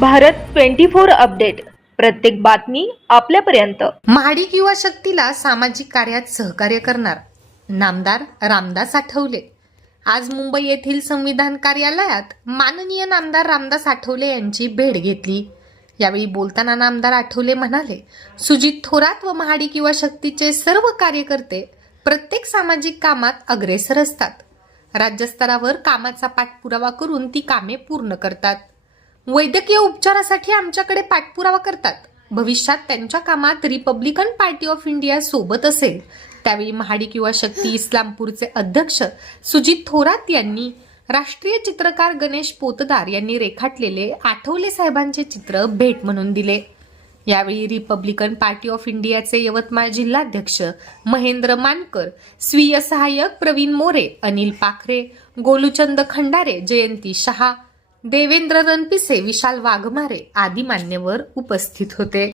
Bharat twenty four update. प्रत्येक बातमी आपल्यापर्यंत. महाडिक युवा शक्तीला सामाजिक कार्यात सहकार्य करणार नामदार रामदास आठवले. आज मुंबई येथील संविधान कार्यालयात माननीय नामदार रामदास आठवले यांची भेट घेतली. यावेळी बोलताना नामदार आठवले म्हणाले सुजित थोरात व महाडिक युवा शक्तीचे सर्व कार्यकर्ते प्रत्येक सामाजिक कामात अग्रेसर असतात. राज्यस्तरावर कामाचा पाठपुरावा करून ती कामे पूर्ण करतात. वैद्यकीय उपचारासाठी आमच्याकडे पाठपुरावा करतात. भविष्यात त्यांच्या कामात रिपब्लिकन पार्टी ऑफ इंडिया सोबत असेल. त्यावेळी महाडी किंवा शक्ती इस्लामपूरचे अध्यक्ष सुजित थोरात यांनी राष्ट्रीय चित्रकार गणेश पोतदार यांनी रेखाटलेले आठवले साहेबांचे चित्र भेट म्हणून दिले. यावेळी रिपब्लिकन पार्टी ऑफ इंडियाचे यवतमाळ जिल्हाध्यक्ष महेंद्र मानकर स्वीय सहाय्यक प्रवीण मोरे अनिल पाखरे गोलूचंद खंडारे जयंती शहा देवेंद्र रणपिसे विशाल वाघमारे आदी मान्यवर उपस्थित होते.